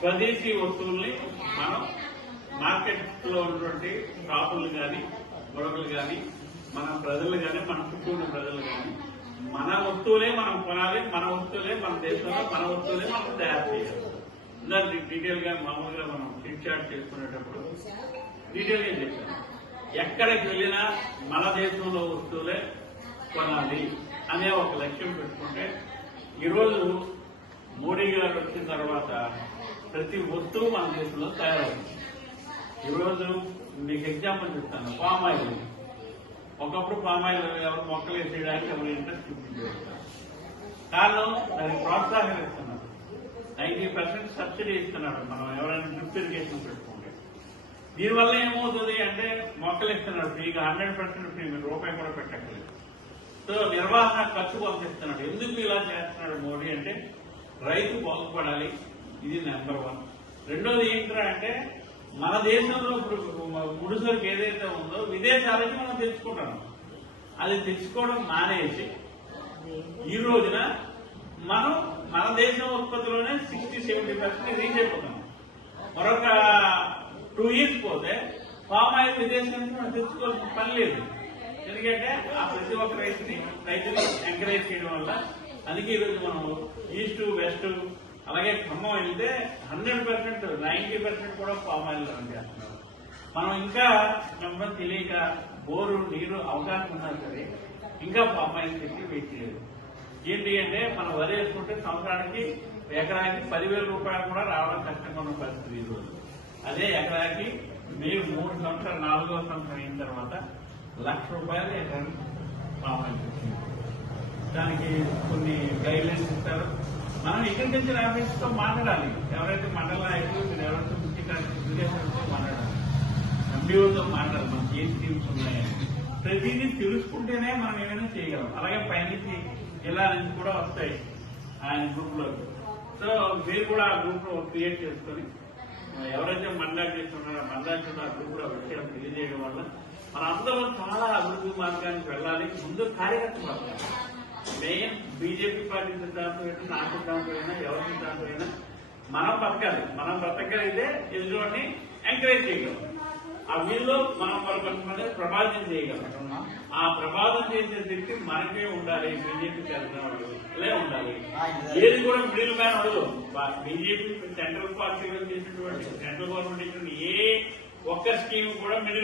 స్వదేశీ వస్తువుల్ని మనం మార్కెట్లో ఉన్నటువంటి షాపులు కానీ గొడవలు కానీ మన ప్రజలు కానీ మన చుట్టూ ఉన్న ప్రజలు కానీ మన వస్తువులే మనం కొనాలి మన వస్తువులే మన దేశంలో మన వస్తువులే మనం తయారు చేయాలి. దాన్ని డీటెయిల్గా మామూలుగా మనం ఫిట్ చార్ట్ చేసుకునేటప్పుడు డీటెయిల్గా చెప్పాను? ఎక్కడికి వెళ్ళినా మన దేశంలో వస్తువులే కొనాలి అనే ఒక లక్ష్యం పెట్టుకుంటే ఈరోజు మోడీ గారు వచ్చిన తర్వాత ప్రతి వస్తువు మన దేశంలో తయారవుతుంది. ఈరోజు మీకు ఎగ్జాంపుల్ చెప్తాను. Palm oil. ఒకప్పుడు పామ్ ఆయిల్ ఎవరు మొక్కలు వేసేయడానికి ఎవరు ఇంట్రెస్ట్ చూపించేవారు. కారణం దానికి ప్రోత్సాహం ఇస్తున్నారు. నైన్టీ పర్సెంట్ సబ్సిడీ ఇస్తున్నాడు మనం ఎవరైనా డ్రిప్ ఇరిగేషన్ పెట్టుకుంటే. దీనివల్ల ఏమవుతుంది అంటే మొక్కలు ఇస్తున్నాడు ఫ్రీగా హండ్రెడ్ పర్సెంట్ ఫ్రీ మీరు రూపాయి కూడా పెట్టకలేదు సో నిర్వహణ ఖర్చు పంపిస్తున్నాడు ఎందుకు ఇలా చేస్తున్నాడు మోడీ అంటే రైతు బాగుపడాలి. ఇది నెంబర్ వన్ రెండోది ఏంటంటే అంటే మన దేశంలో ఇప్పుడు ముడిసరికి ఏదైతే ఉందో విదేశాలకి మనం తెచ్చుకుంటాం. అది తెచ్చుకోవడం మానేసి ఈ రోజున మనం మన దేశం ఉత్పత్తిలోనే సిక్స్టీ సెవెంటీ పర్సెంట్ రీచ్ అయిపోతాం. మరొక టూ ఇయర్స్ పోతే పామ్ ఆయిల్ విదేశం మనం తెచ్చుకోవాల్సిన పని లేదు. ఎందుకంటే ఆ ప్రతి ఒక్క రైతుని రైతుని ఎంకరేజ్ చేయడం వల్ల అందుకే ఈరోజు మనం ఈస్ట్ వెస్ట్ అలాగే ఖమ్మం వెళ్తే హండ్రెడ్ పర్సెంట్ నైంటీ పర్సెంట్ కూడా పామ్ ఆయిల్ రన్ చేస్తున్నారు. మనం ఇంకా నమ్మకం తెలియక బోరు నీరు అవకాశం ఉన్నా సరే ఇంకా పామ్ ఆయిల్ పెట్టి వెయిట్ చేయలేదు ఏంటి అంటే మనం వరి వేసుకుంటే సంవత్సరానికి ఎకరానికి పదివేల రూపాయలు కూడా రావడం కష్టంగా ఉన్న పరిస్థితి ఈరోజు అదే ఎకరానికి మీరు మూడు సంవత్సరాలు నాలుగో సంవత్సరం అయిన తర్వాత లక్ష రూపాయలు ఎకరానికి పామ్ ఆయిల్ దానికి కొన్ని గైడ్ లైన్స్ ఇస్తారు. మనం ఇక్కడి నుంచి తో మాట్లాడాలి. ఎవరైతే మండల నాయకులు మీరు ఎవరైతే ముఖ్య విదేశాలతో మాట్లాడాలి. ఎంబీఓతో మాట్లాడాలి. మనకి ఏ స్కీమ్స్ ఉన్నాయని ప్రతిదీ తెలుసుకుంటేనే మనం ఏమైనా చేయగలం. అలాగే పైనుంచి జిల్లా నుంచి కూడా వస్తాయి ఆయన గ్రూప్లో సో మీరు కూడా ఆ గ్రూప్లో క్రియేట్ చేసుకొని ఎవరైతే మండలి చేస్తున్నారో మండలి ఆ గ్రూప్లో విషయాలు తెలియజేయడం వల్ల మన అందరం చాలా అభివృద్ధి మార్గానికి వెళ్ళాలి. ముందు కార్యకర్త మార్గాలు మెయిన్ బీజేపీ పార్టీ దాంట్లో అయినా నా దాంట్లో అయినా ఎవరి దాంట్లో అయినా మనం బతకాలి. మనం బతకగలిగితే ఎదుటి ఎంకరేజ్ చేయగలం. ఆ వీళ్ళు మనం కొంతమంది ప్రభావితం చేయగలం. ఆ ప్రభావితం చేసే శక్తి మనకే ఉండాలి. బీజేపీ లే ఉండాలి. ఏది కూడా మిడిల్ మ్యాన్ ఉండదు బీజేపీ సెంట్రల్ పార్టీలో చేసినటువంటి సెంట్రల్ గవర్నమెంట్ ఇచ్చిన ఏ ఒక్క స్కీమ్ కూడా మిడిల్